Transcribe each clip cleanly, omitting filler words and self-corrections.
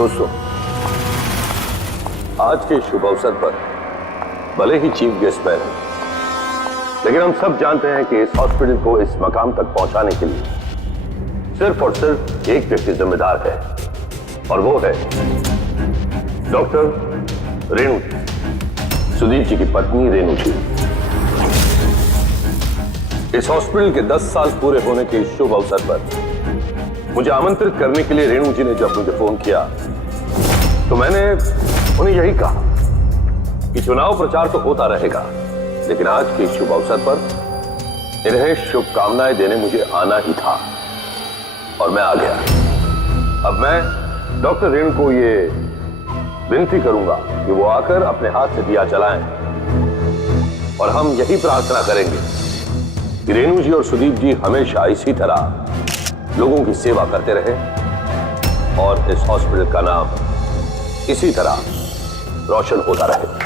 दोस्तों, आज के शुभ अवसर पर भले ही चीफ गेस्ट मैं हूं, लेकिन हम सब जानते हैं कि इस हॉस्पिटल को इस मकाम तक पहुंचाने के लिए सिर्फ और सिर्फ एक व्यक्ति जिम्मेदार है, और वो है डॉक्टर रेणु, सुदीप जी की पत्नी रेणु जी। इस हॉस्पिटल के 10 साल पूरे होने के शुभ अवसर पर मुझे आमंत्रित करने के लिए रेणु जी ने जब मुझे फोन किया तो मैंने उन्हें यही कहा कि चुनाव प्रचार तो होता रहेगा, लेकिन आज के शुभ अवसर पर इन्हें शुभकामनाएं देने मुझे आना ही था, और मैं आ गया। अब मैं डॉक्टर रेणु को ये विनती करूंगा कि वो आकर अपने हाथ से दिया जलाएं, और हम यही प्रार्थना करेंगे कि रेणु जी और सुदीप जी हमेशा इसी तरह लोगों की सेवा करते रहे और इस हॉस्पिटल का नाम इसी तरह रोशन होता रहे।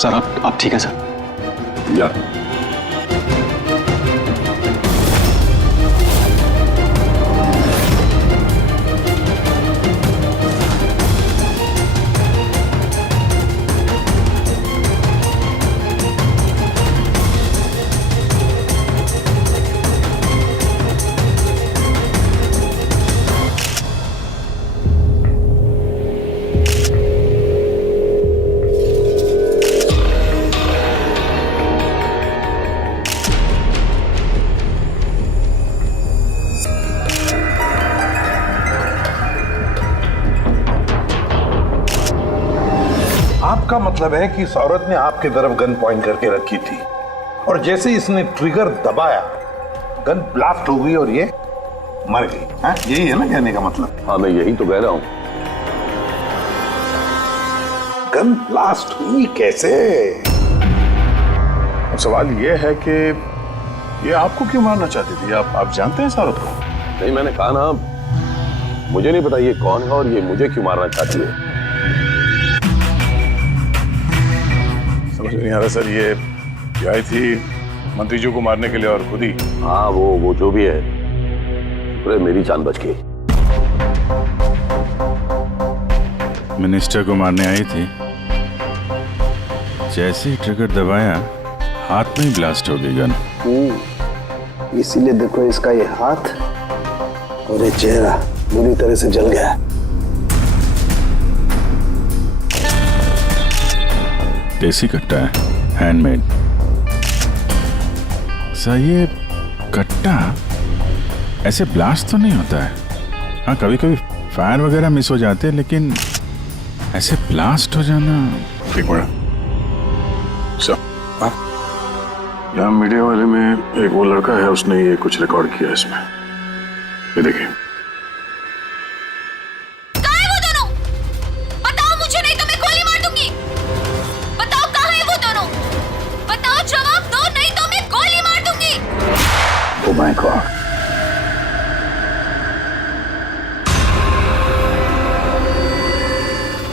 सर आप ठीक है सर? या आपका मतलब है कि इस औरत ने आपकी तरफ गन पॉइंट करके रखी थी, और जैसे इसने ट्रिगर दबाया गन ब्लास्ट हो गई और ये मर गई। हाँ, यही है ना कहने का मतलब? हाँ, मैं यही तो कह रहा हूं। गन ब्लास्ट हुई कैसे? अब सवाल ये है कि ये आपको क्यों मारना चाहती थी? आप जानते हैं इस औरत को? नहीं, मैंने कहा ना, मुझे नहीं पता ये कौन है और ये मुझे क्यों मारना चाहती है। समझ नहीं आ रहा सर। ये आई थी मंत्री जी को मारने के लिए और खुद ही। हाँ, वो जो भी है, पूरे मेरी जान बच गई। मिनिस्टर को मारने आई थी, जैसे ही ट्रिगर दबाया हाथ में ही ब्लास्ट हो गई गन। इसीलिए देखो इसका ये हाथ और ये चेहरा बुरी तरह से जल गया। देसी कट्टा है, हैंडमेड। सर ये कट्टा ऐसे ब्लास्ट तो नहीं होता है। हाँ, कभी कभी फायर वगैरह मिस हो जाते हैं, लेकिन ऐसे ब्लास्ट हो जाना। एक मिनट सर, यहाँ मीडिया वाले में एक वो लड़का है, उसने ये कुछ रिकॉर्ड किया इसमें, ये देखिए। Oh my God!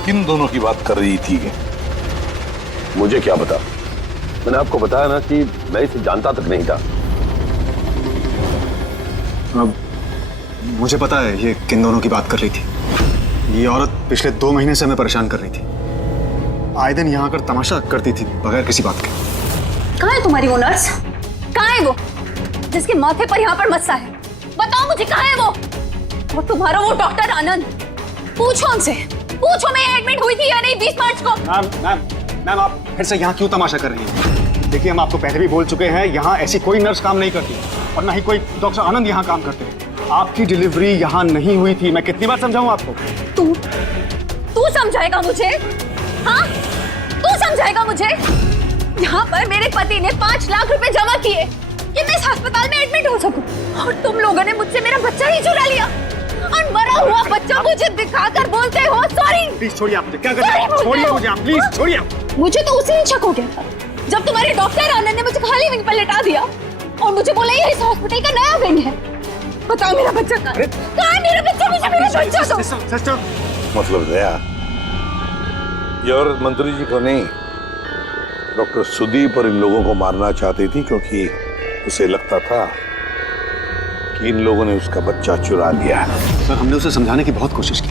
किन दोनों की बात कर रही थी? मुझे क्या पता? मैंने आपको बताया ना कि मैं इसे जानता तक नहीं था। अब मुझे पता है ये किन दोनों की बात कर रही थी। ये औरत पिछले 2 महीने से हमें परेशान कर रही थी। आए दिन यहाँ आकर तमाशा करती थी बगैर किसी बात के। कहाँ है तुम्हारी वो नर्स? कहाँ है वो जिसके माथे पर यहाँ पर मस्सा है? बताओ मुझे, कहाँ है वो? और तुम्हारा वो डॉक्टर आनंद, पूछो उनसे, पूछो मैं एडमिट हुई थी या नहीं 20 मार्च को। मैम आप फिर से यहाँ क्यों तमाशा कर रही हैं? देखिए, हम आपको पहले भी बोल चुके हैं, यहाँ ऐसी कोई नर्स काम नहीं करती और ना ही कोई डॉक्टर आनंद यहाँ काम करते हैं। आपकी डिलीवरी यहाँ नहीं हुई थी। मैं कितनी बार समझाऊं आपको? तू समझाएगा मुझे? हाँ, तू समझाएगा मुझे? यहाँ पर मेरे पति ने 5 लाख रुपए जमा किए कि मैं इस अस्पताल में एडमिट हो सकूं, और तुम लोगों ने मुझसे मेरा बच्चा ही चुरा लिया और मरा हुआ बच्चा मुझे दिखाकर बोलते हो सॉरी। प्लीज छोड़िए, आप मुझे क्या कर रहे हैं? छोड़िए मुझे आप, प्लीज छोड़िए। मुझे तो उसी दिन शक हो गया था जब तुम्हारे डॉक्टर आनंद ने मुझे खाली विंग पर लेटा दिया और मुझे बोला ये इस हॉस्पिटल का नया विंग है। बताओ मेरा बच्चा कहाँ है? मेरा बच्चा? मुझे मेरा बच्चा दो। सिस्टर, मतलब दया, ये औरत मंत्री जी को नहीं, डॉक्टर सुदीप और इन लोगों को मारना चाहती थी, क्योंकि उसे लगता था कि इन लोगों ने उसका बच्चा चुरा लिया है। सर हमने उसे समझाने की बहुत कोशिश की।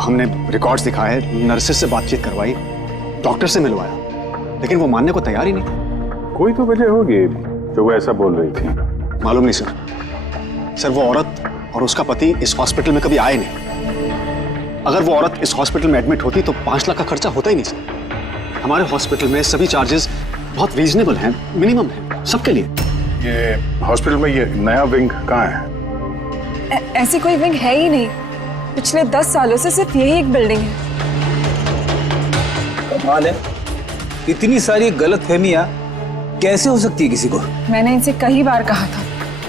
हमने रिकॉर्ड्स दिखाए, नर्सेस से बातचीत करवाई, डॉक्टर से मिलवाया, लेकिन वो मानने को तैयार ही नहीं। कोई तो वजह होगी जो वो ऐसा बोल रही थी। मालूम नहीं सर वो औरत और उसका पति इस हॉस्पिटल में कभी आए नहीं। अगर वो औरत इस हॉस्पिटल में एडमिट होती तो 5 लाख का खर्चा होता ही नहीं सर। हमारे हॉस्पिटल में सभी चार्जेस बहुत रीजनेबल हैं, मिनिमम हैं सबके लिए। ये हॉस्पिटल में ये नया विंग कहाँ है? ऐसी कोई विंग है ही नहीं। पिछले 10 सालों से सिर्फ यही एक बिल्डिंग है। कमाल है, इतनी सारी गलतफहमियां कैसे हो सकती है किसी को? मैंने इनसे कई बार कहा था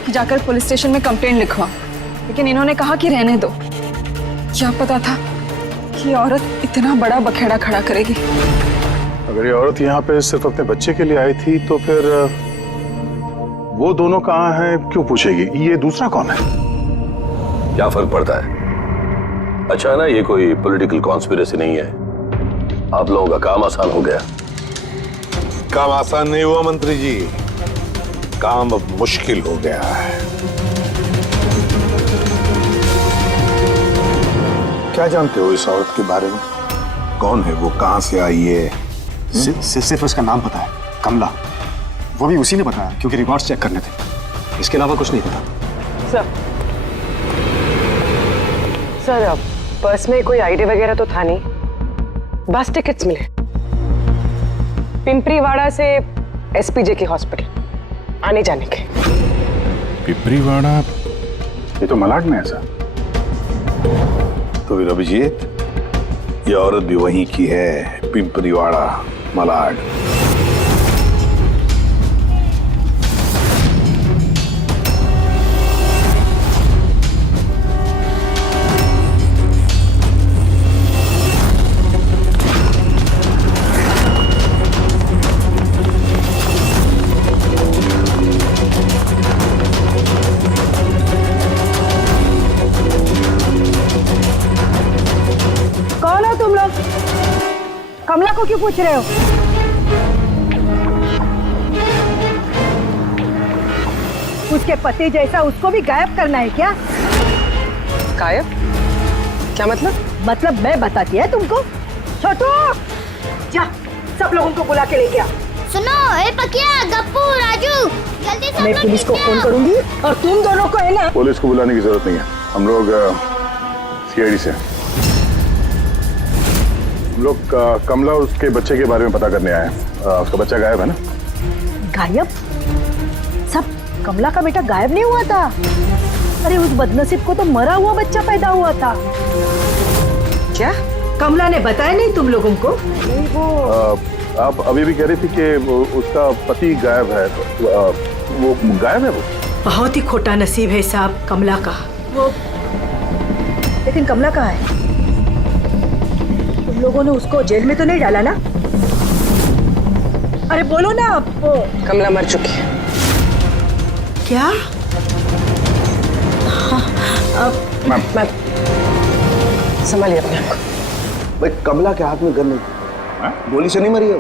कि जाकर पुलिस स्टेशन में कंप्लेंट लिखवा, लेकिन इन्होंने कहा कि रहने दो। क्या पता था कि ये औरत इतना बड़ा बखेड़ा खड़ा करेगी। अगर ये औरत यहाँ पे सिर्फ अपने बच्चे के लिए आई थी तो फिर वो दोनों कहाँ हैं क्यों पूछेगी? ये दूसरा कौन है? क्या फर्क पड़ता है? अच्छा ना, ये कोई पॉलिटिकल कॉन्स्पिरेसी नहीं है। आप लोगों का काम आसान हो गया। काम आसान नहीं हुआ मंत्री जी, काम अब मुश्किल हो गया है। क्या जानते हो इस औरत के बारे में? कौन है वो, कहां से आई है? सिर्फ उसका नाम पता है, कमला। वो भी उसी ने बताया क्योंकि रिकॉर्ड्स चेक करने थे। इसके अलावा कुछ नहीं पता। सर पर्स में कोई आईडी वगैरह तो था नहीं, बस टिकट्स मिले पिंपरीवाड़ा से एसपीजे के हॉस्पिटल आने जाने के। पिपरीवाड़ा? ये तो मलाड में है सर। तो फिर अभिजीत, ये औरत भी वहीं की है, पिंपरीवाड़ा, मलाड। कौन हो तुम लोग? कमला को क्यों पूछ रहे हो? उसके पति जैसा उसको भी गायब करना है क्या? गायब? क्या मतलब? मतलब मैं बताती है तुमको। छोटू, जा सब लोगों को बुला के लेके आ। सुनो, ए पकिया, गप्पू, राजू, जल्दी से मैं पुलिस को फोन करूंगी और तुम दोनों को है ना। पुलिस को बुलाने की जरूरत नहीं है, हम लोग सीआईडी से हैं। हम लोग कमला और उसके बच्चे के बारे में पता करने आए हैं। उसका बच्चा गायब है ना? गायब? सब कमला का बेटा गायब नहीं हुआ था। अरे उस बदनसीब को तो मरा हुआ बच्चा पैदा हुआ था। क्या कमला ने बताया नहीं तुम लोगों को? नहीं, वो आप अभी भी कह रही थी कि उसका पति गायब है। वो गायब है? वो बहुत ही खोटा नसीब है साहब कमला का। वो लेकिन कमला कहाँ है? तुम लोगों ने उसको जेल में तो नहीं डाला ना? अरे बोलो ना आप। कमला मर चुकी है। क्या? मैम संभालिए अपने आप को। भाई कमला के हाथ में गन नहीं थी, गोली से नहीं मरी है,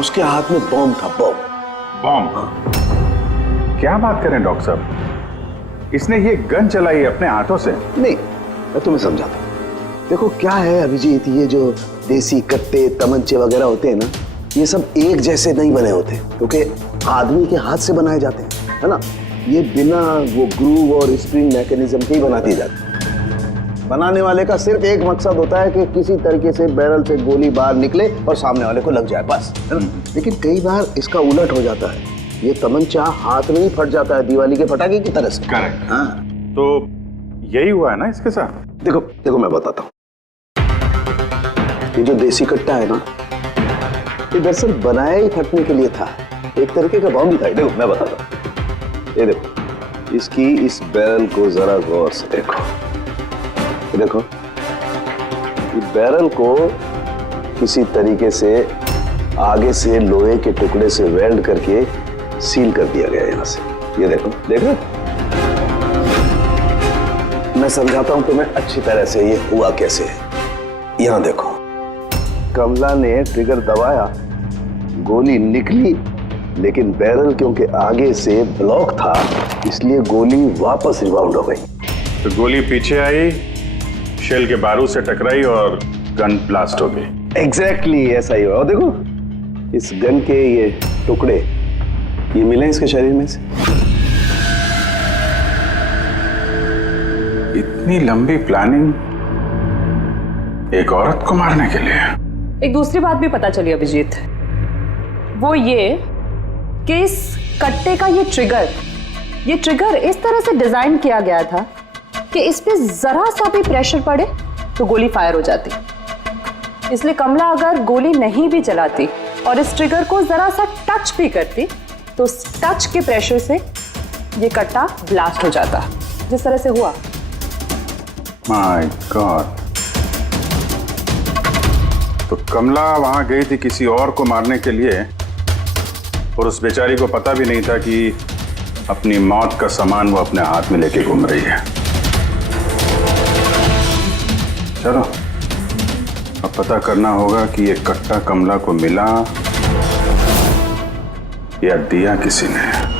उसके हाथ में बॉम्ब था, बॉम्ब? क्या बात करें डॉक्टर साहब, इसने ये गन चलाई अपने हाथों से? नहीं, मैं तुम्हें समझाता हूं। देखो क्या है अभिजीत, ये जो देसी कट्टे तमंचे वगैरह होते हैं ना, ये सब एक जैसे नहीं बने होते, क्योंकि आदमी के हाथ से बनाए जाते हैं, है ना। ये बिना वो ग्रूव और स्प्रिंग मैकेनिज्म के ही बना दिए जाते हैं। बनाने वाले का सिर्फ एक मकसद होता है कि किसी तरीके से बैरल से गोली बाहर निकले और सामने वाले को लग जाए, बस, है ना। लेकिन कई बार इसका उलट हो जाता है। ये तमंचा हाथ में ही फट जाता है दिवाली के पटाखे की तरह से। करेक्ट। हाँ तो यही हुआ है ना इसके साथ? देखो देखो मैं बताता हूँ, ये जो देसी कट्टा है ना, ये दरअसल बनाया ही फटने के लिए था, एक तरीके का बॉम्ब ही था। देखो मैं बताता हूँ, ये देखो इसकी इस बैरल को जरा गौर से देखो, ये देखो इस बैरल को किसी तरीके से आगे से लोहे के टुकड़े से वेल्ड करके सील कर दिया गया यहां से। ये देखो देख रहे हो? मैं समझाता हूं तुम्हें अच्छी तरह से ये हुआ कैसे है। यहां देखो, कमला ने ट्रिगर दबाया, गोली निकली, लेकिन बैरल क्योंकि आगे से ब्लॉक था इसलिए गोली वापस रिबाउंड हो गई। तो गोली पीछे आई, शेल के बारूद से टकराई और गन ब्लास्ट हो गई। एग्जैक्टली ऐसा ही हुआ। और देखो इस गन के ये टुकड़े ये मिले इसके शरीर में से। इतनी लंबी प्लानिंग एक औरत को मारने के लिए। एक दूसरी बात भी पता चली अभिजीत, वो ये कि इस कट्टे का ये ट्रिगर इस तरह से डिजाइन किया गया था कि इस पे जरा सा भी प्रेशर पड़े तो गोली फायर हो जाती। इसलिए कमला अगर गोली नहीं भी चलाती और इस ट्रिगर को जरा सा टच भी करती तो उस टच के प्रेशर से ये कट्टा ब्लास्ट हो जाता, जिस तरह से हुआ। My God. तो कमला वहां गई थी किसी और को मारने के लिए और उस बेचारी को पता भी नहीं था कि अपनी मौत का सामान वो अपने हाथ में लेके घूम रही है। चलो अब पता करना होगा कि ये कट्टा कमला को मिला या दिया किसी ने।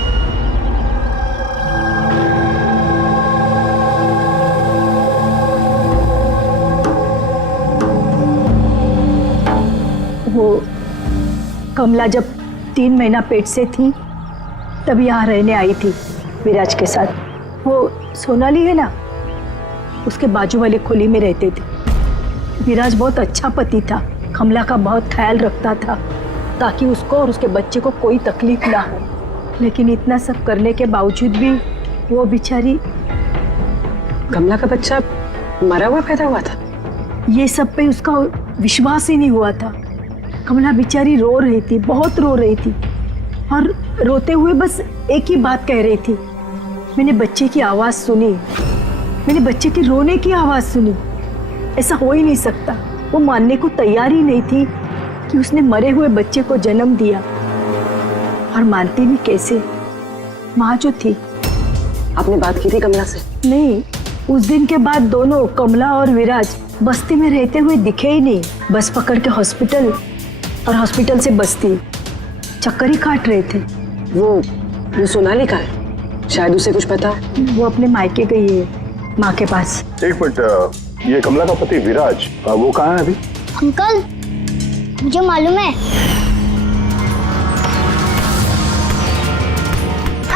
वो कमला जब 3 महीना पेट से थी तब यहाँ रहने आई थी विराज के साथ। वो सोनाली है ना, उसके बाजू वाले खोली में रहते थे। विराज बहुत अच्छा पति था, कमला का बहुत ख्याल रखता था ताकि उसको और उसके बच्चे को कोई तकलीफ ना हो। लेकिन इतना सब करने के बावजूद भी वो बेचारी। कमला का बच्चा मरा हुआ पैदा हुआ था? ये सब पे उसका विश्वास ही नहीं हुआ था। कमला बेचारी रो रही थी, बहुत रो रही थी और रोते हुए बस एक ही बात कह रही थी, मैंने बच्चे की आवाज़ सुनी, मैंने बच्चे के रोने की आवाज़ सुनी। ऐसा हो ही नहीं सकता। वो मानने को तैयार ही नहीं थी कि उसने मरे हुए बच्चे को जन्म दिया। और मानती भी कैसे, माँ जो थी। आपने बात की थी कमला से? नहीं, उस दिन के बाद दोनों कमला और विराज बस्ती में रहते हुए दिखे ही नहीं। बस पकड़ के हॉस्पिटल और हॉस्पिटल से बस्ती चक्कर ही काट रहे थे। वो सोनाली का है, शायद उसे कुछ पता। वो अपने मायके गई है, माँ के पास। एक मिनट, ये कमला का पति विराज वो कहाँ है अभी? अंकल मुझे मालूम है।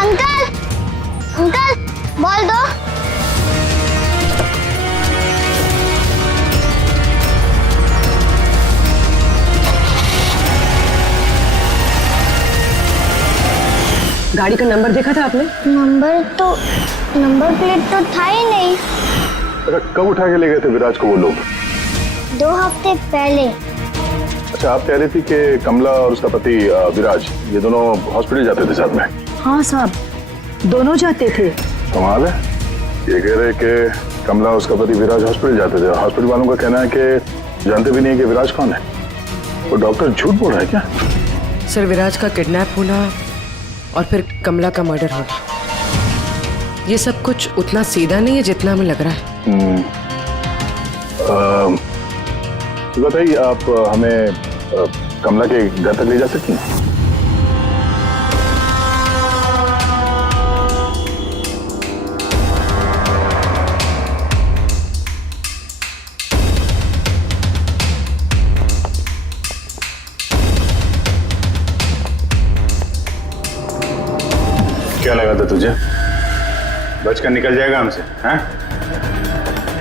अंकल अंकल बोल दो। गाड़ी का नंबर देखा था आपने? नंबर प्लेट तो था ही नहीं। अच्छा, कब उठा के ले गए थे विराज को वो लोग? 2 हफ्ते पहले। अच्छा, आप कह रही थी कि कमला और उसका पति विराज ये दोनों हॉस्पिटल जाते थे साथ में? हाँ साहब, दोनों जाते थे। कमाल है, ये कह रहे कि कमला और उसका पति विराज हॉस्पिटल जाते थे। हॉस्पिटल वालों का कहना है कि जानते भी नहीं है कि विराज कौन है। वो डॉक्टर झूठ बोल रहा है क्या? सर, विराज का किडनैप होना और फिर कमला का मर्डर होना, ये सब कुछ उतना सीधा नहीं है जितना हमें लग रहा है। बताइए, आप हमें कमला के घर तक ले जा सकती हैं? क्या लगा था तुझे बचकर निकल जाएगा हमसे? हैं?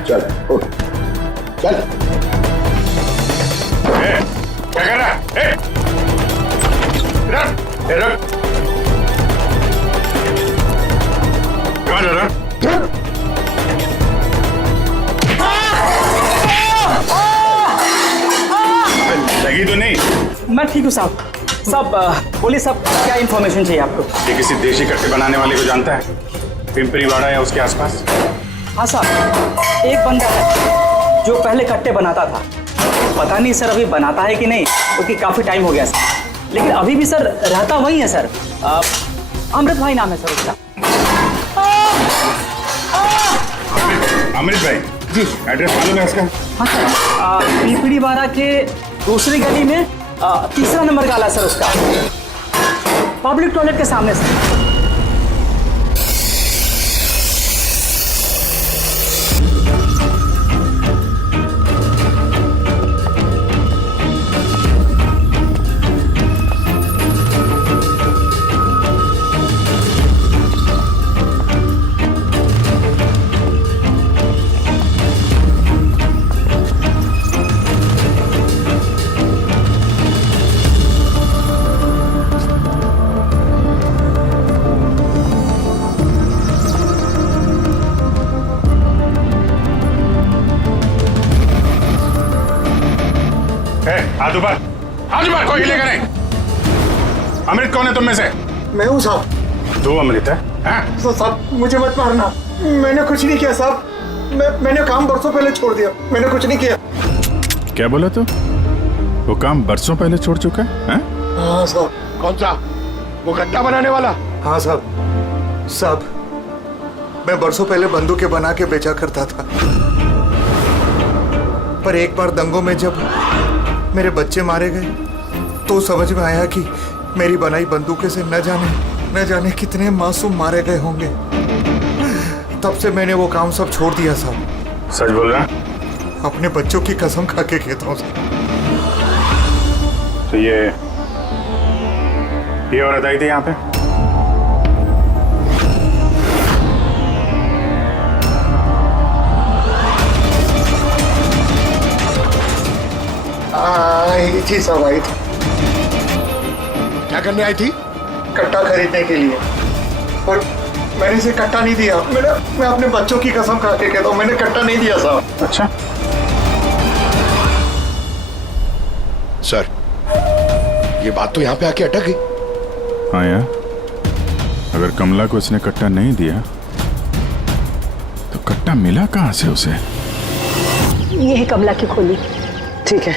चल उठ, चल। क्या कर रहा है? रुक। कहाँ जा रहा? लगी तो नहीं? मैं ठीक हूँ साहब। साहब बोलिए साहब, क्या इन्फॉर्मेशन चाहिए आपको? ये किसी देशी कट्टे बनाने वाले को जानता है? पिंपरीवाड़ा या उसके आसपास? हाँ साहब, एक बंदा है जो पहले कट्टे बनाता था। पता नहीं सर अभी बनाता है कि नहीं, क्योंकि काफ़ी टाइम हो गया सर। लेकिन अभी भी सर रहता वही है सर। अमृत भाई नाम है सर उसका। अमृत भाई जी, एड्रेस मालूम है उसका? हाँ सर, पिंपरीवाड़ा के दूसरी गली में तीसरा नंबर गाला सर उसका, पब्लिक टॉयलेट के सामने सर। हाथ ऊपर, कोई हिलेगा नहीं। अमृत कौन है तुम में से? मैं हूँ साहब। तू अमृत है? हाँ? साहब मुझे मत मारना, मैंने कुछ नहीं किया साहब। मैंने काम बरसों पहले छोड़ दिया, मैंने कुछ नहीं किया। क्या बोला तू? वो काम बरसों पहले छोड़ चुका है? हाँ साहब। कौन सा? वो गड्ढा बनाने वाला? हाँ साहब, मैं बरसों पहले बंदूकें बना के बेचा करता था, पर एक बार दंगों में जब मेरे बच्चे मारे गए तो समझ में आया कि मेरी बनाई बंदूकें से न जाने कितने मासूम मारे गए होंगे। तब से मैंने वो काम सब छोड़ दिया साहब। सच बोल रहा? अपने बच्चों की कसम खा के कहता हूँ। तो ये औरत आई थी यहाँ पे? जी साहब आई थी। क्या करने आई थी? कट्टा खरीदने के लिए, पर मैंने इसे कट्टा नहीं दिया। मैं अपने बच्चों की कसम खा के कहता हूँ, मैंने कट्टा नहीं दिया साहब। अच्छा सर, ये बात तो यहाँ पे आके अटक गई। हाँ यार, अगर कमला को इसने कट्टा नहीं दिया तो कट्टा मिला कहाँ से उसे? ये है कमला की खोली। ठीक है,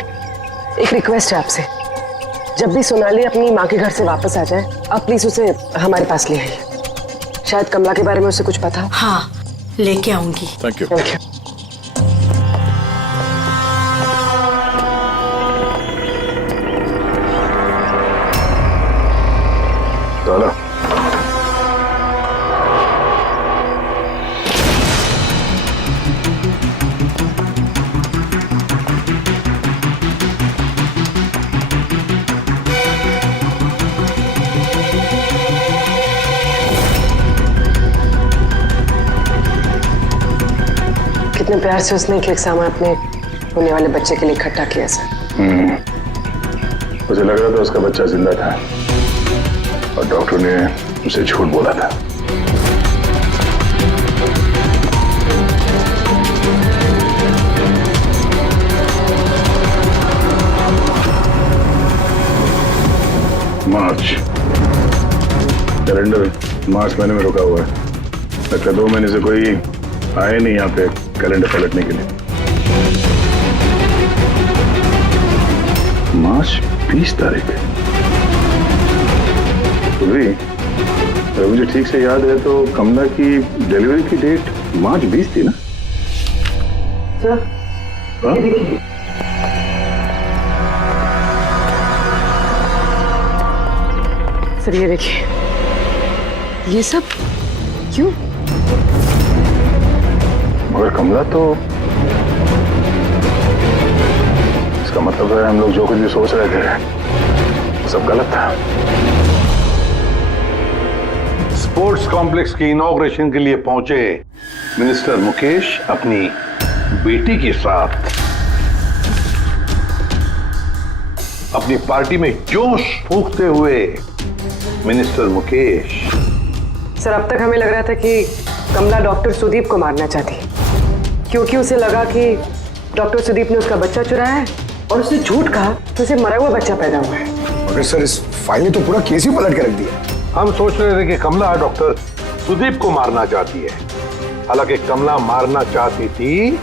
एक रिक्वेस्ट है आपसे, जब भी सोनाली अपनी माँ के घर से वापस आ जाए, आप प्लीज उसे हमारे पास ले आइए। शायद कमला के बारे में उसे कुछ पता हो। हाँ, लेके आऊंगी। Thank you. Thank you. दादा, कितने प्यार से उसने एक सामान अपने होने वाले बच्चे के लिए इकट्ठा किया सर। मुझे लग रहा था उसका बच्चा जिंदा था और डॉक्टर ने उसे झूठ बोला था। मार्च कैलेंडर मार्च महीने में रुका हुआ है। लगता 2 महीने से कोई आए नहीं यहाँ पे कैलेंडर पलटने के लिए। मार्च 20 तारीख तो भी अगर मुझे ठीक से याद है तो कमला की डिलीवरी की डेट मार्च 20 थी ना? सर, हाँ? सर ये देखिए, ये सब क्यों? मगर कमला तो, इसका मतलब है हम लोग जो कुछ भी सोच रहे थे सब गलत था। स्पोर्ट्स कॉम्प्लेक्स की इनॉग्रेशन के लिए पहुंचे मिनिस्टर मुकेश अपनी बेटी के साथ अपनी पार्टी में जोश फूंकते हुए मिनिस्टर मुकेश। सर अब तक हमें लग रहा था कि कमला डॉक्टर सुदीप को मारना चाहती क्योंकि उसे लगा कि डॉक्टर सुदीप ने उसका बच्चा चुराया है और उसने झूठ कहा तो उसे मरा हुआ बच्चा पैदा हुआ है। मगर सर इस फाइल ने तो पूरा केस ही पलट के रख दिया। हम सोच रहे थे कि कमला डॉक्टर सुदीप को मारना चाहती है, हालांकि कमला मारना चाहती थी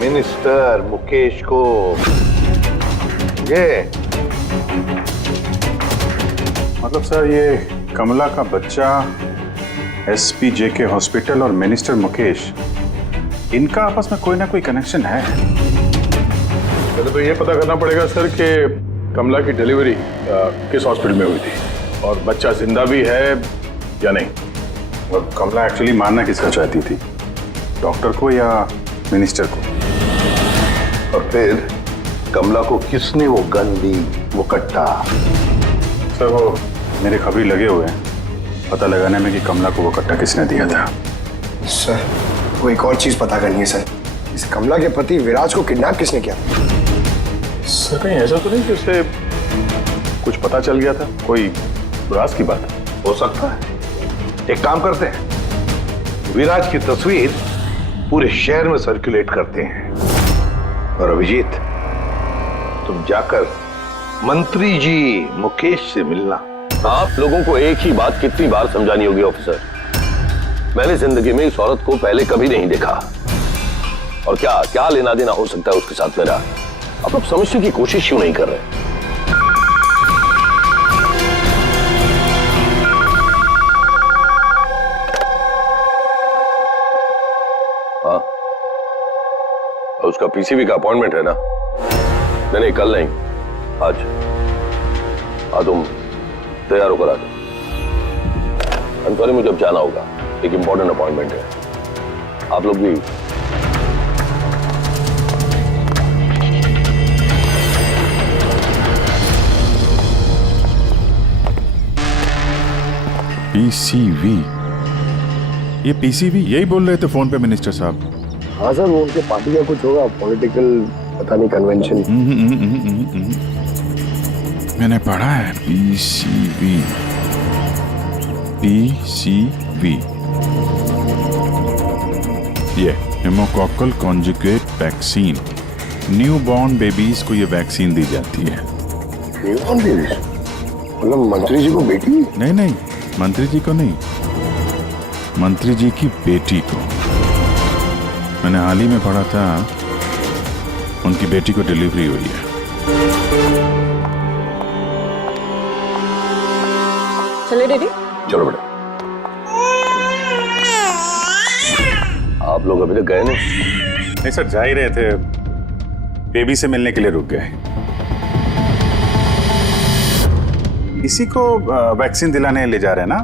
मिनिस्टर मुकेश को। ये मतलब सर ये कमला का बच्चा एसपी जेके हॉस्पिटल और मिनिस्टर मुकेश, इनका आपस में कोई ना कोई कनेक्शन है। पहले तो ये पता करना पड़ेगा सर कि कमला की डिलीवरी किस हॉस्पिटल में हुई थी और बच्चा जिंदा भी है या नहीं। और कमला एक्चुअली मारना किसका चाहती थी, डॉक्टर को या मिनिस्टर को? और फिर कमला को किसने वो गन दी, वो कट्टा? सर वो मेरे खबरी लगे हुए हैं पता लगाने में कि कमला को वो कट्टा किसने दिया था। सर वो एक और चीज पता करनी है सर, इस कमला के पति विराज को किडनैप किसने किया? सर कहीं ऐसा तो नहीं कि उसे कुछ पता चल गया था, कोई राज की बात? हो सकता है। एक काम करते हैं, विराज की तस्वीर पूरे शहर में सर्कुलेट करते हैं और अभिजीत तुम जाकर मंत्री जी मुकेश से मिलना। आप लोगों को एक ही बात कितनी बार समझानी होगी ऑफिसर, मैंने जिंदगी में इस औरत को पहले कभी नहीं देखा और क्या क्या लेना देना हो सकता है उसके साथ मेरा। आप लोग समझने की कोशिश क्यों नहीं कर रहे? हाँ उसका पीसीबी का अपॉइंटमेंट है ना? नहीं कल नहीं, आज। हाँ तुम तैयार होकर आ जाओ। सॉरी मुझे अब जाना होगा, एक इंपॉर्टेंट अपॉइंटमेंट है। आप लोग भी पीसीवी, ये पीसीवी यही बोल रहे थे फोन पे मिनिस्टर साहब। हाँ सर वो उनके पार्टी का कुछ होगा, पॉलिटिकल पता नहीं कन्वेंशन। मैंने पढ़ा है पीसीवी, पीसीवी ये pneumococcal conjugate vaccine, new born babies को ये वैक्सीन दी जाती है। Newborn babies? मतलब मंत्री जी को बेटी? नहीं मंत्री जी को नहीं, मंत्री जी की बेटी को। मैंने हाल ही में पढ़ा था उनकी बेटी को डिलीवरी हुई है। चले डैडी? चलो बेटा। आप लोग अभी तक गए नहीं सर, जा ही रहे थे, बेबी से मिलने के लिए रुक गए। इसी को वैक्सीन दिलाने ले जा रहे हैं ना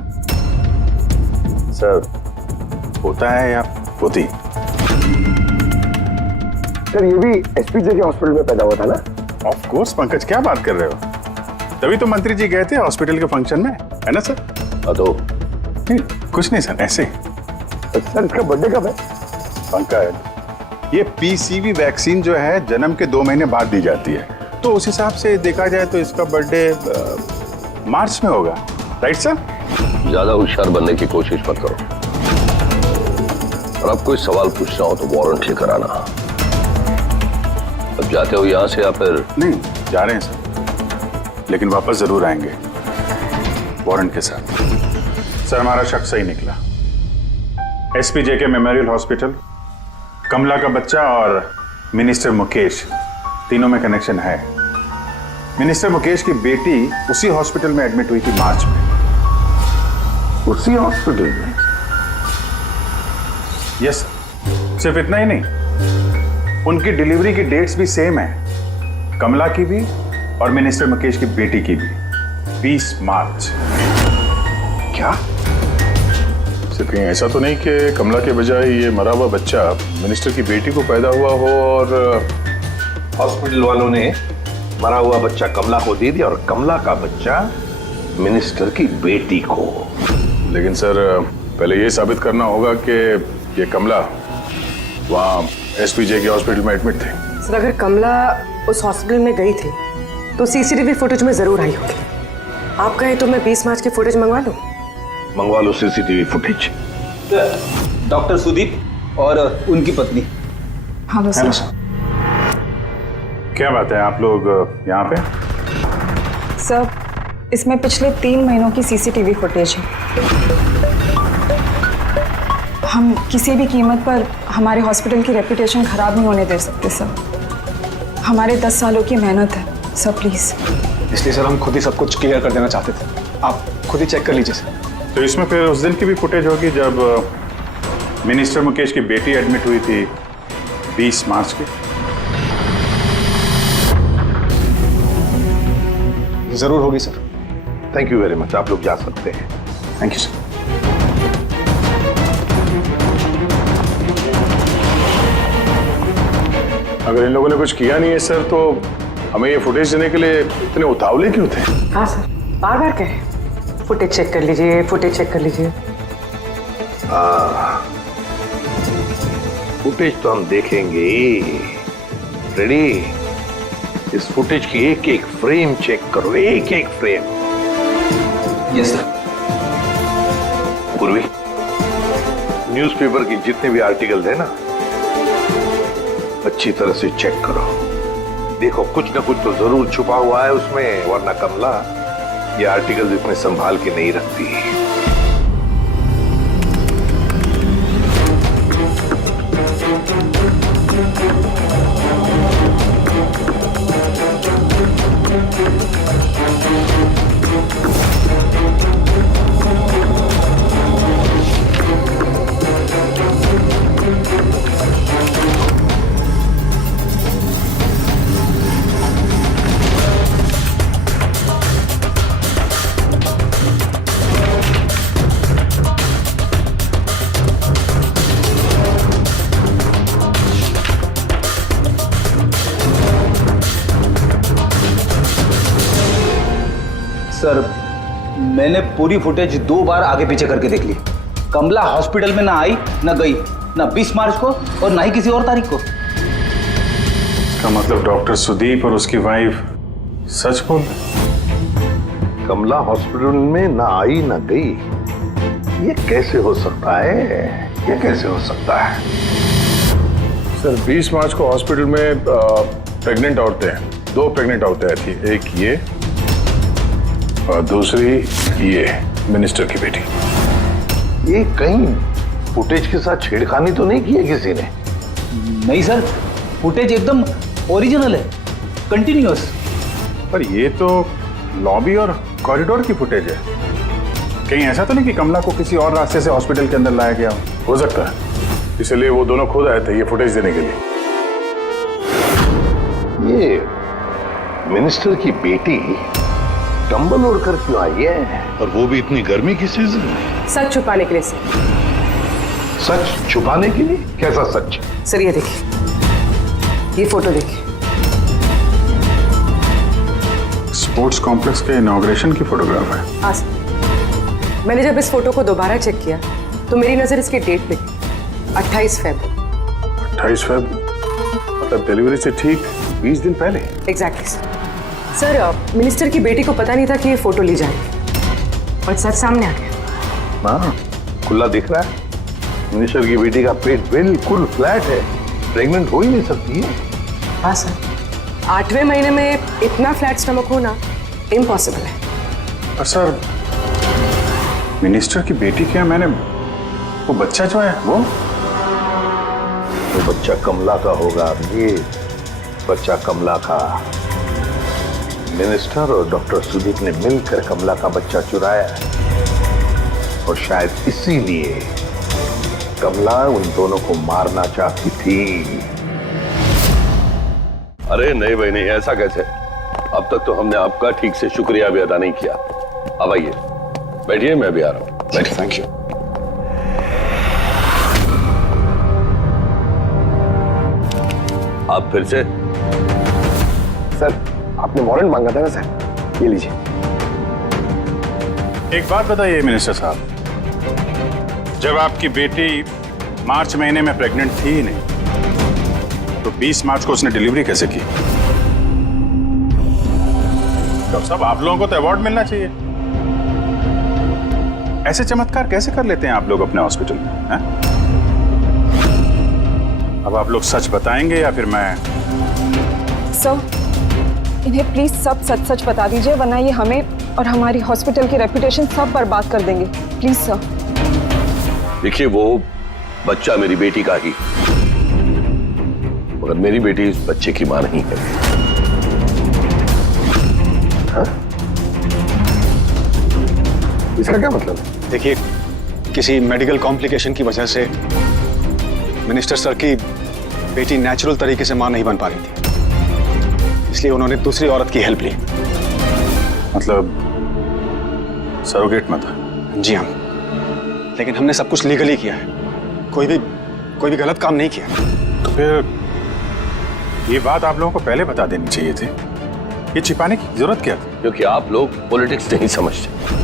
सर? होता है या होती? सर ये भी एसपीजे के हॉस्पिटल में पैदा हुआ था ना? ऑफ कोर्स पंकज, क्या बात कर रहे हो? तभी तो मंत्री जी गए थे हॉस्पिटल के फंक्शन में, है ना सर? तो नहीं, कुछ नहीं सर, ऐसे। सर इसका बर्थडे कब है? पंकज ये पीसीवी वैक्सीन जो है जन्म के 2 महीने बाद दी जाती है, तो उस हिसाब से देखा जाए तो इसका बर्थडे मार्च में होगा, राइट सर? ज्यादा होशियार बनने की कोशिश मत करो, और अब कोई सवाल पूछना हो तो वारंट लेकर आना। अब जाते हो यहां से या फिर? नहीं, जा रहे हैं सर, लेकिन वापस जरूर आएंगे वारंट के साथ। सर हमारा शक सही निकला, एसपी जेके मेमोरियल हॉस्पिटल, कमला का बच्चा और मिनिस्टर मुकेश, तीनों में कनेक्शन है। मिनिस्टर मुकेश की बेटी उसी हॉस्पिटल में एडमिट हुई थी मार्च में। उसी हॉस्पिटल में? यस, सिर्फ इतना ही नहीं, उनकी डिलीवरी की डेट्स भी सेम है, कमला की भी और मिनिस्टर मुकेश की बेटी की भी, 20 मार्च। क्या? सिर्फ कहीं ऐसा तो नहीं कि कमला के बजाय ये मरा हुआ बच्चा मिनिस्टर की बेटी को पैदा हुआ हो और हॉस्पिटल वालों ने मरा हुआ बच्चा कमला को दे दिया और कमला का बच्चा मिनिस्टर की बेटी को? लेकिन सर पहले ये साबित करना होगा कि ये कमला वहाँ एसपीजे के हॉस्पिटल में एडमिट थे। सर अगर कमला उस हॉस्पिटल में गई थी तो सीसीटीवी फुटेज में जरूर आई होगी। आप कहें तो मैं 20 मार्च की फुटेज मंगवा लूं? मंगवा लो सीसीटीवी फुटेज। डॉक्टर सुदीप और उनकी पत्नी। हाँ बस हेलो सर। क्या बात है, आप लोग यहाँ पे? सर, इसमें पिछले 3 महीनों की सीसीटीवी फुटेज है। हम किसी भी कीमत पर हमारे हॉस्पिटल की रेपुटेशन खराब नहीं होने दे सकते सर। हमारे 10 सालों की मेहनत है सर, प्लीज। इसलिए सर हम खुद ही सब कुछ क्लियर कर देना चाहते थे, आप खुद ही चेक कर लीजिए सर। तो इसमें फिर उस दिन की भी फुटेज होगी जब मिनिस्टर मुकेश की बेटी एडमिट हुई थी 20 मार्च की। जरूर होगी sir. Thank you very much, आप लोग जा सकते हैं। Thank you sir. अगर इन लोगों ने कुछ किया नहीं है सर, तो हमें ये फुटेज देने के लिए इतने उतावले क्यों थे? हाँ सर, बार बार कह रहे हैं फुटेज चेक कर लीजिए, फुटेज चेक कर लीजिए। फुटेज तो हम देखेंगे। रेडी? इस फुटेज की एक एक फ्रेम चेक करो, एक एक फ्रेम। Yes sir. पूर्वी, न्यूज़पेपर की जितने भी आर्टिकल है ना, अच्छी तरह से चेक करो। देखो कुछ ना कुछ तो जरूर छुपा हुआ है उसमें, वरना कमला ये आर्टिकल इतने संभाल के नहीं रखती। सर, मैंने पूरी फुटेज 2 बार आगे पीछे करके देख ली। कमला हॉस्पिटल में ना आई ना गई, ना 20 मार्च को और ना ही किसी और तारीख को। इसका मतलब डॉक्टर सुदीप और उसकी वाइफ सच बोल रहे? कमला हॉस्पिटल में ना आई ना गई, ये कैसे हो सकता है? ये कैसे हो सकता है? सर 20 मार्च को हॉस्पिटल में प्रेग्नेंट औरतें हैं, 2 प्रेग्नेंट औरतें आई थी, एक ये और दूसरी ये मिनिस्टर की बेटी। ये कहीं फुटेज के साथ छेड़खानी तो नहीं की है किसी ने? नहीं सर, फुटेज एकदम ओरिजिनल है, कंटिन्यूअस। पर ये तो लॉबी और कॉरिडोर की फुटेज है। कहीं ऐसा तो नहीं कि कमला को किसी और रास्ते से हॉस्पिटल के अंदर लाया गया हो सकता है, इसलिए वो दोनों खुद आए थे ये फुटेज देने के लिए। ये मिनिस्टर की बेटी कंबल ओढ़ कर क्यों आई है, और वो भी इतनी गर्मी की सीजन में? सच छुपाने के लिए सर। सच छुपाने के लिए? कैसा सच? सर ये देखिए, ये फोटो देखिए। स्पोर्ट्स कॉम्प्लेक्स के इनॉग्रेशन की फोटोग्राफ है। हाँ सर, मैंने जब इस फोटो को दोबारा चेक किया तो मेरी नजर इसकी डेट पे 28 फेब। 28 फेब मतलब डिलीवरी से ठीक 20 दिन पहले। Exactly sir. मिनिस्टर की बेटी को पता नहीं था कि ये फोटो ली जाएगी और सच सामने आ गया। हाँ, खुला दिख रहा है। मिनिस्टर की बेटी का पेट बिल्कुल फ्लैट है, प्रेग्नेंट हो ही नहीं सकती है। हाँ सर, 8वें महीने में इतना फ्लैट स्टमक होना इम्पॉसिबल है। और सर, मिनिस्टर की बेटी क्या, मैंने वो बच्चा जो है वो बच्चा कमला का होगा। ये बच्चा कमला का। मिनिस्टर और डॉक्टर सुदीप ने मिलकर कमला का बच्चा चुराया और शायद इसीलिए कमला उन दोनों को मारना चाहती थी। अरे नहीं भाई नहीं, ऐसा कैसे? अब तक तो हमने आपका ठीक से शुक्रिया भी अदा नहीं किया। अब आइए बैठिए, मैं भी आ रहा हूँ। बैठिए। Thank you. आप फिर से? सर आपने वारंट मांगा था ना सर, ये लीजिए। एक बात बताइए मिनिस्टर साहब, जब आपकी बेटी मार्च महीने में प्रेग्नेंट थी ही नहीं, तो 20 मार्च को उसने डिलीवरी कैसे की? डॉक्टर साहब, आप लोगों को तो अवार्ड मिलना चाहिए। ऐसे चमत्कार कैसे कर लेते हैं आप लोग अपने हॉस्पिटल में, हैं? अब आप लोग सच बताएंगे या फिर मैं? सर, इन्हें प्लीज सब सच सच बता दीजिए, वरना ये हमें और हमारी हॉस्पिटल की रेपुटेशन सब बर्बाद कर देंगे। Please sir. देखिए, वो बच्चा मेरी बेटी का ही, मगर मेरी बेटी इस बच्चे की मां नहीं है। हाँ? इसका क्या मतलब है? देखिए, किसी मेडिकल कॉम्प्लिकेशन की वजह से मिनिस्टर सर की बेटी नेचुरल तरीके से मां नहीं बन पा रही थी, इसलिए उन्होंने दूसरी औरत की हेल्प ली। मतलब सरोगेट में था? जी हाँ, लेकिन हमने सब कुछ लीगली किया है, कोई भी गलत काम नहीं किया। तो फिर ये बात आप लोगों को पहले बता देनी चाहिए थी, ये छिपाने की जरूरत क्या थी? क्योंकि आप लोग पॉलिटिक्स नहीं समझते।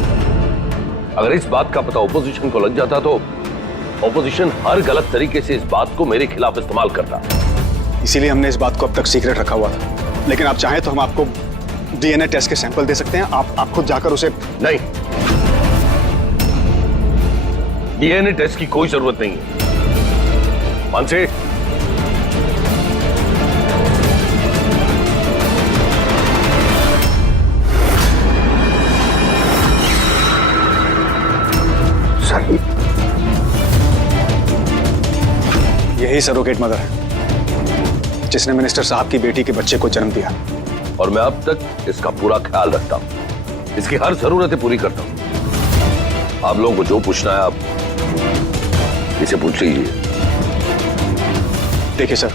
अगर इस बात का पता ऑपोजिशन को लग जाता तो ऑपोजिशन हर गलत तरीके से इस बात को मेरे खिलाफ इस्तेमाल करता। इसीलिए हमने इस बात को अब तक सीक्रेट रखा हुआ था, लेकिन आप चाहें तो हम आपको डीएनए टेस्ट के सैंपल दे सकते हैं, आप खुद जाकर उसे। नहीं, डीएनए टेस्ट की कोई जरूरत नहीं है। मानसे, सही, यही सरोगेट मदर है जिसने मिनिस्टर साहब की बेटी के बच्चे को जन्म दिया, और मैं अब तक इसका पूरा ख्याल रखता हूं, इसकी हर जरूरतें पूरी करता हूं। आप लोगों को जो पूछना है आप इसे पूछ लीजिए। देखिए सर,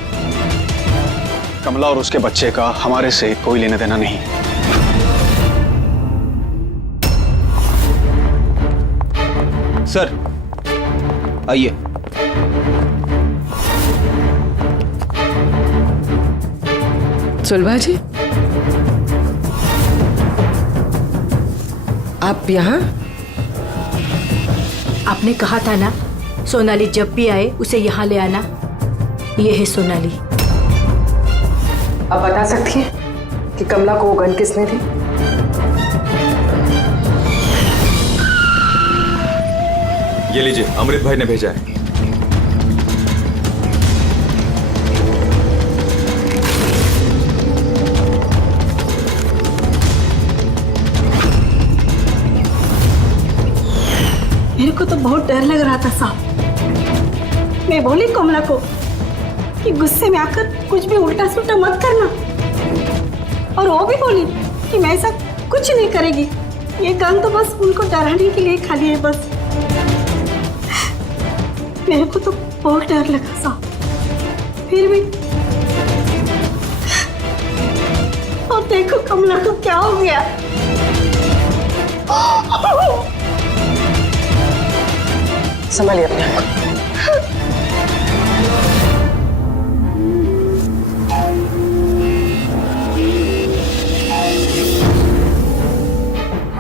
कमला और उसके बच्चे का हमारे से कोई लेना देना नहीं। सर आइए। सुलभा जी, आप यहाँ? आपने कहा था ना, सोनाली जब भी आए उसे यहाँ ले आना। ये है सोनाली। आप बता सकती हैं कि कमला को वो गन किसने दी? ये लीजिए, अमृत भाई ने भेजा है। मेरे को तो बहुत डर लग रहा था साहब। मैं बोली कमला को कि गुस्से में आकर कुछ भी उल्टा सुल्टा मत करना, और वो भी बोली कि मैं ऐसा कुछ नहीं करेगी। ये गन तो बस उनको डराने के लिए खाली है बस। मेरे को तो बहुत डर लगा साहब, फिर भी। और देखो कमला को क्या हो गया। संभालिए अपने आप को।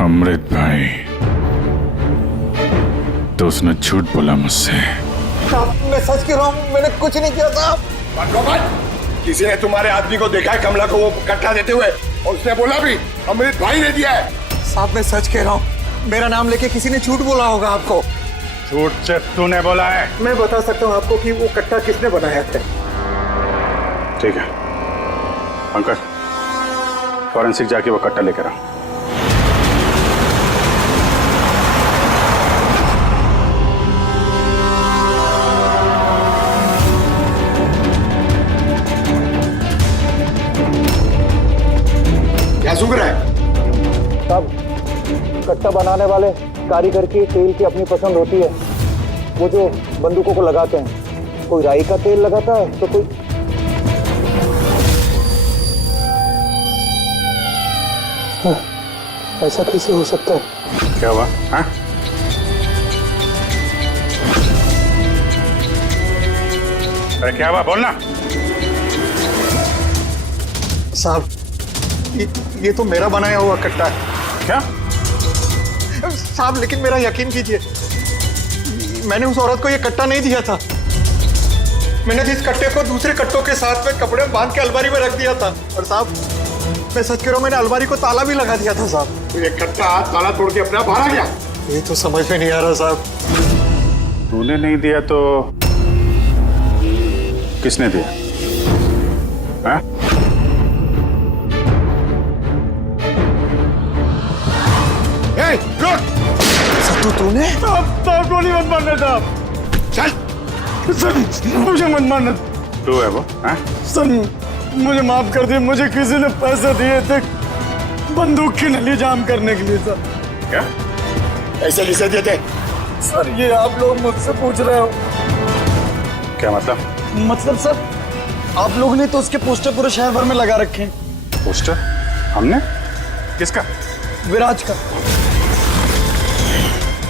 अमृत भाई, तो उसने झूठ बोला मुझसे। मैं सच कह रहा हूँ, मैंने कुछ नहीं किया साहब। किसी ने तुम्हारे आदमी को देखा है कमला को वो कट्टा देते हुए, और उसने बोला भी अमृत भाई ने दिया है। साहब मैं सच कह रहा हूँ, मेरा नाम लेके किसी ने झूठ बोला होगा आपको। झूठ सिर्फ तूने बोला है। मैं बता सकता हूँ आपको कि वो कट्टा किसने बनाया था। ठीक है पंकज, फॉरेंसिक जाके वो कट्टा लेकर आ। क्या सुन रहा है? तब कट्टा बनाने वाले कारीगर की तेल की अपनी पसंद होती है। वो जो बंदूकों को लगाते हैं, कोई राई का तेल लगाता है तो कोई। ऐसा कैसे हो सकता है? क्या हुआ? हाँ? अरे क्या हुआ, बोलना। साहब ये तो मेरा बनाया हुआ कट्टा है। क्या साहब, लेकिन मेरा यकीन कीजिए, मैंने उस औरत को ये कट्टा नहीं दिया था। मैंने इस कट्टे को दूसरे कट्टों के साथ में कपड़े में बांध के अलमारी में रख दिया था। और साहब मैं सच कह रहा हूँ, मैंने अलमारी को ताला भी लगा दिया था साहब। तो ये कट्टा ताला तोड़ के अपने आप बाहर आ गया? ये तो समझ में नहीं आ रहा साहब। तूने नहीं दिया तो किसने दिया? हाँ? सत्तू तूने? साहब गोली मत मारना साहब। चल सर मुझे मत मारना। तू है वो? हाँ? सर मुझे माफ कर दिए, मुझे किसी ने पैसे दिए थे बंदूक की नली जाम करने के लिए सर। क्या? ऐसे किसे दिए थे? सर ये आप लोग मुझसे पूछ रहे हो? क्या मतलब? मतलब सर आप लोगों ने तो उसके पोस्टर पूरे शहर भर में लगा रखे हैं। पोस्टर? हमने? किसका? विराज का।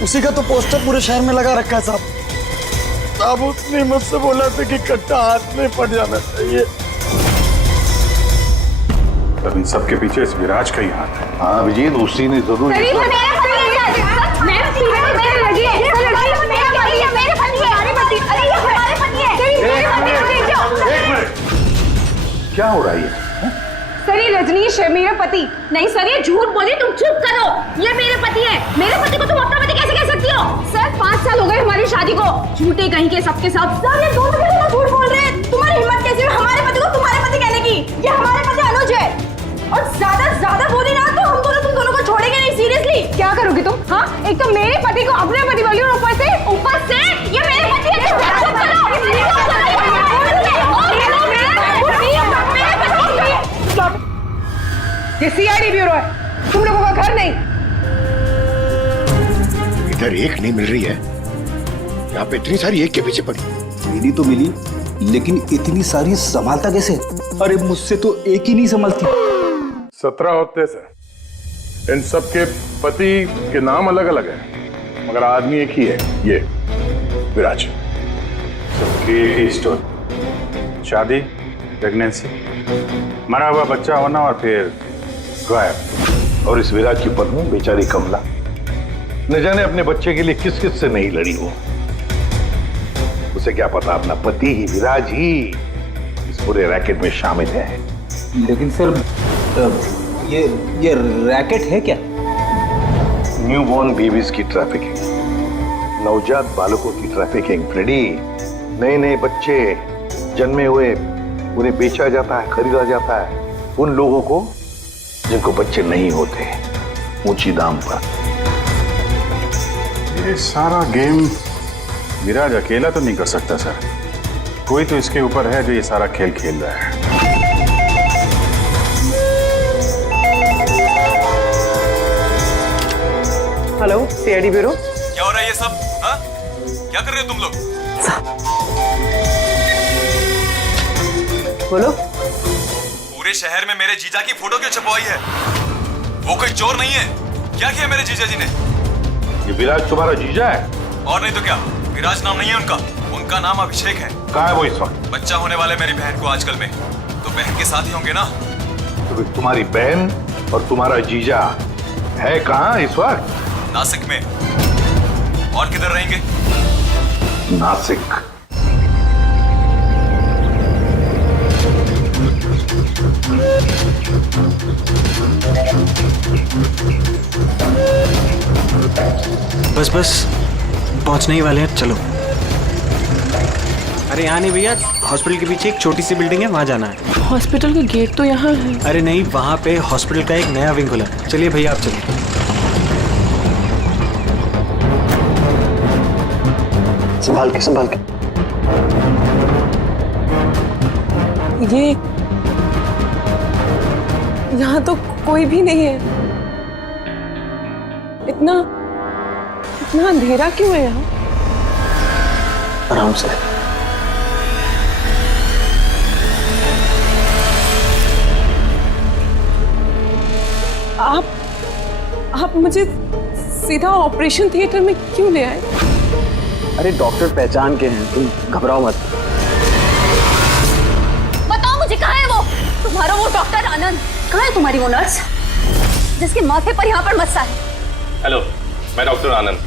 उसी का तो पोस्टर पूरे शहर में लगा रखा है साहब। साहब उसने मुझसे बोला था कि कट्टा हाथ में पड़ जाना चाहिए। तब इन सबके पीछे इस विराज का ही हाथ है। हाँ अभिजीत, उसी ने जरूर क्या हो रहा है ये? सर ये रजनीश है मेरा पति। नहीं सर ये झूठ बोली, तुम चुप करो। ये मेरे पति है। मेरे पति को तुम अपना पति कैसे कह सकती हो? सर 5 साल हो गए हमारी शादी को। झूठे कहीं के सबके सब। सर ये दोनों कैसे झूठ बोल रहे हैं? तुम्हारी हिम्मत कैसे है हमारे पति को तुम्हारे पति कहने की? ये हमारे पति अनुज है। और ज्यादा बोली ना तो हम दोनों तुम दोनों को छोड़ेंगे नहीं। सीरियसली क्या करोगी तुम? हाँ एक तो मेरे पति को अपने पति बोली और ऊपर से ये मेरे पति है। ये सीआईडी ब्यूरो है, तुम लोगों का घर नहीं। इधर एक नहीं मिल रही है, यहाँ पे इतनी सारी एक के पीछे पड़ी। मिली तो मिली, लेकिन इतनी सारी संभालता कैसे? अरे मुझसे तो एक ही नहीं संभलती। 17 होते सर। इन सब के पति के नाम अलग अलग हैं, मगर आदमी एक ही है, ये विराज। सबकी एक ही स्टोरी। शादी, प्रेगनेंसी, मरा हुआ बच्चा होना और फिर गायब। और इस विराज की पत्नी बेचारी कमला, न जाने अपने बच्चे के लिए किस किस से नहीं लड़ी हो। उसे क्या पता अपना पति ही, विराज ही इस पूरे रैकेट में शामिल है। लेकिन सर ये रैकेट है क्या? न्यूबॉर्न बेबीज की ट्रैफिकिंग, नवजात बालकों की ट्रैफिकिंग। फ्रेडी, नए नए बच्चे जन्मे हुए उन्हें बेचा जाता है, खरीदा जाता है उन लोगों को जिनको बच्चे नहीं होते, ऊंची दाम पर। ये सारा गेम विराज अकेला तो नहीं कर सकता सर। कोई तो इसके ऊपर है जो ये सारा खेल खेल रहा है। Hello CID bureau. क्या हो रहा है ये सब? हाँ? क्या कर रहे हो तुम लोग? बोलो। पूरे शहर में मेरे जीजा की फोटो क्यों छपवाई है? वो कोई चोर नहीं है। क्या किया मेरे जीजा जी ने? ये विराज तुम्हारा जीजा है? और नहीं तो क्या, विराज नाम नहीं है उनका, उनका नाम अभिषेक है। कहाँ है वो इस वक्त? बच्चा होने वाले मेरी बहन को आजकल में, तो बहन के साथ ही होंगे ना। तो फिर तुम्हारी बहन और तुम्हारा जीजा है कहाँ इस वक्त? नासिक में। और किधर रहेंगे? नासिक। बस पहुंचने ही वाले हैं, चलो। अरे यहाँ नहीं भैया, हॉस्पिटल के पीछे एक छोटी सी बिल्डिंग है, वहाँ जाना है। हॉस्पिटल का गेट तो यहाँ है। अरे नहीं, वहाँ पे हॉस्पिटल का एक नया विंग खुला है। चलिए भैया आप चलिए। संभाल के। ये यहाँ तो कोई भी नहीं है। इतना अंधेरा क्यों है यहाँ? आराम से। आप मुझे सीधा ऑपरेशन थिएटर में क्यों ले आए? अरे डॉक्टर पहचान के हैं, तुम घबराओ मत। बताओ मुझे कहाँ है वो तुम्हारा वो डॉक्टर आनंद? कहाँ है तुम्हारी वो नर्स जिसके माथे पर यहाँ पर मस्सा है? हेलो, मैं डॉक्टर आनंद।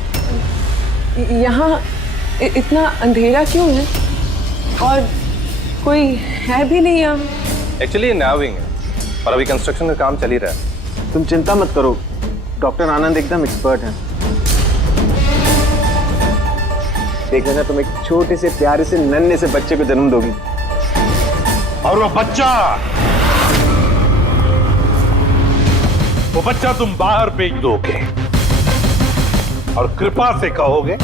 यहाँ इतना अंधेरा क्यों है? और कोई है भी नहीं यहाँ? एक्चुअली ये नया विंग है और अभी कंस्ट्रक्शन का काम चल ही रहा है। तुम चिंता मत करो, डॉक्टर आनंद एकदम एक्सपर्ट हैं। देख लेना तुम एक छोटे से प्यारे से नन्हे से बच्चे को जन्म दोगी। और वो बच्चा तुम बाहर भेज दोगे और कृपा से कहोगे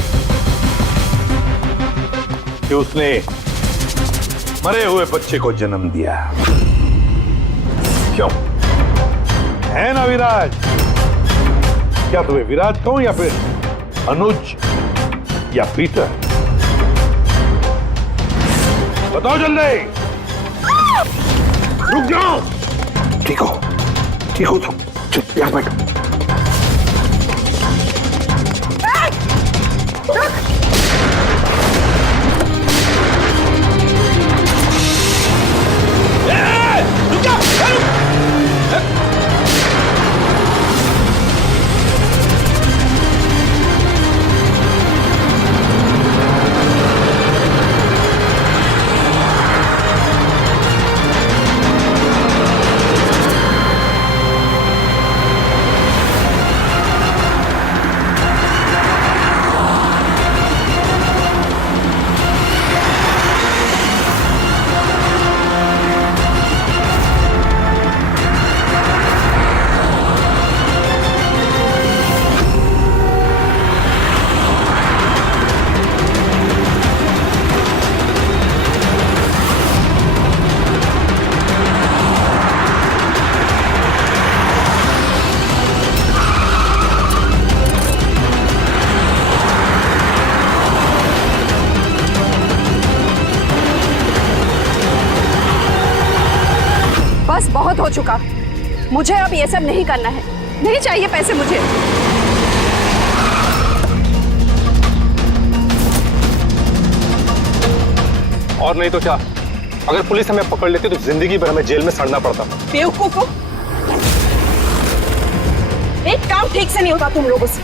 कि उसने मरे हुए बच्चे को जन्म दिया। क्यों है ना विराज? क्या तुम्हें विराज कहूं या फिर अनुज या पीटर? बताओ जल्दी। रुक जाओ। ठीक हो तुम चुप यहाँ बैठो। बस बहुत हो चुका, मुझे अब ये सब नहीं करना है। नहीं चाहिए पैसे मुझे। और नहीं तो क्या, अगर पुलिस हमें पकड़ लेती तो जिंदगी भर हमें जेल में सड़ना पड़ता। बेवकूफ हो, एक काम ठीक से नहीं होता तुम लोगों से।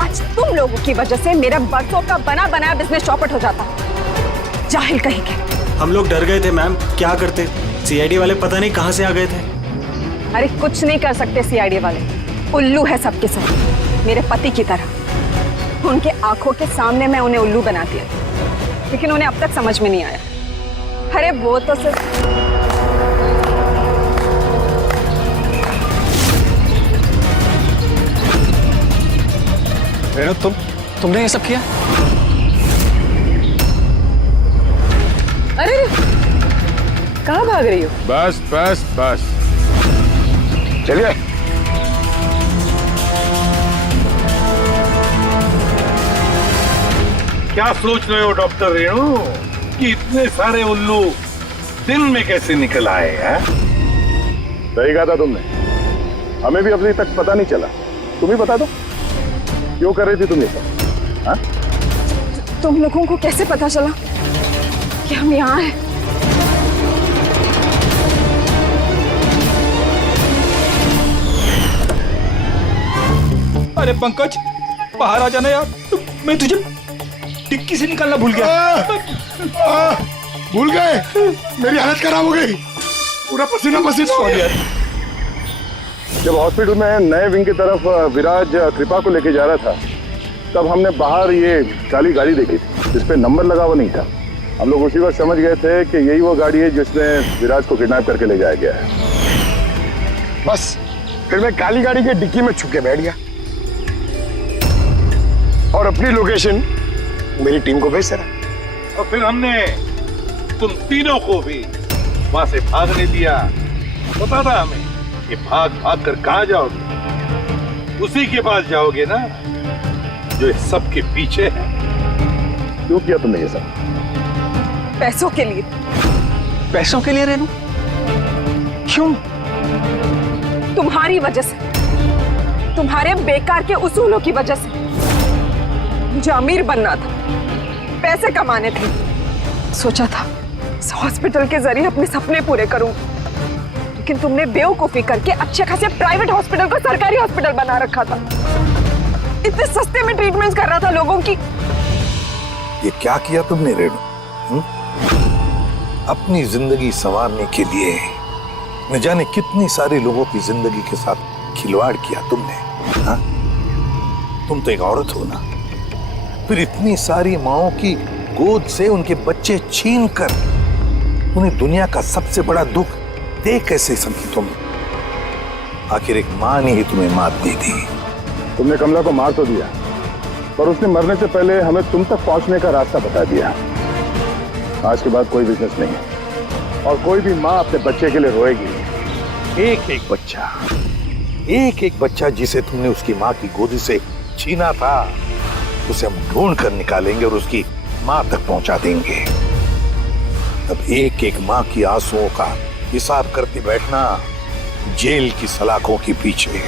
आज तुम लोगों की वजह से मेरा बरसों का बना बनाया बिजनेस चौपट हो जाता। जाहिल कहीं के। हम लोग डर गए थे मैम, क्या करते? सीआईडी वाले पता नहीं कहां से आ गए थे। अरे कुछ नहीं कर सकते सीआईडी वाले, उल्लू है सबके सब, मेरे पति की तरह। उनके आंखों के सामने मैं उन्हें उल्लू बना दिया, लेकिन उन्हें अब तक समझ में नहीं आया। अरे वो तो सिर्फ रेणु, तुमने ये सब किया? अरे कहाँ भाग रही हो? बस बस बस, चलिए। क्या सोच रहे हो डॉक्टर रेणु कि इतने सारे उल्लू दिन में कैसे निकल आए हैं? सही कहा था तुमने, हमें भी अभी तक पता नहीं चला। तुम ही बता दो क्यों कर रही थी तुम ये सब? हाँ? तुम लोगों को कैसे पता चला कि हम यहाँ हैं? अरे पंकज, बाहर आ जाना यार, मैं तुझे टिक्की से निकालना भूल गया। भूल गए? मेरी हालत खराब हो गई, पूरा पसीना पसीना हो गया। जब हॉस्पिटल में नए विंग की तरफ विराज कृपा को लेके जा रहा था, तब हमने बाहर ये काली गाड़ी देखी थी जिस पे नंबर लगा हुआ नहीं था। हम लोग उसी वक्त समझ गए थे कि यही वो गाड़ी है जिसमें विराज को किडनैप करके ले जाया गया है। बस फिर मैं काली गाड़ी के डिक्की में छुप के बैठ गया और अपनी लोकेशन मेरी टीम को भेज रहा। और फिर हमने तुम तीनों को भी वहां से भागने दिया। पता था हमें कि भाग भाग कर कहां जाओगे, उसी के पास जाओगे ना जो इस सब के पीछे है। क्यों किया तुमने ये सब? पैसों के लिए। पैसों के लिए रेणु? क्यों? तुम्हारी वजह से, तुम्हारे बेकार के उसूलों की वजह से। मुझे अमीर बनना था, पैसे कमाने थे। सोचा था इस हॉस्पिटल के जरिए अपने सपने पूरे करूं, लेकिन तुमने बेवकूफी करके अच्छे खासे प्राइवेट हॉस्पिटल को सरकारी हॉस्पिटल बना रखा था। इतने सस्ते में ट्रीटमेंट कर रहा था लोगों की। ये क्या किया तुमने रेणु? अपनी जिंदगी संवारने के लिए न जाने कितनी सारी लोगों की जिंदगी के साथ खिलवाड़ किया तुमने। हाँ? तुम तो एक औरत हो ना, फिर इतनी सारी माओं की गोद से उनके बच्चे छीन कर उन्हें दुनिया का सबसे बड़ा दुख दे कैसे सकी तुम? आखिर एक मां ने ही तुम्हें मात दी थी। तुमने कमला को मार तो दिया, पर उसने मरने से पहले हमें तुम तक पहुंचने का रास्ता बता दिया। आज के बाद कोई बिजनेस नहीं है और कोई भी मां अपने बच्चे के लिए रोएगी। एक एक बच्चा जिसे तुमने उसकी मां की गोदी से छीना था, उसे हम ढूंढ कर निकालेंगे और उसकी मां तक पहुंचा देंगे। अब एक एक मां की आंसुओं का हिसाब करते बैठना जेल की सलाखों के पीछे।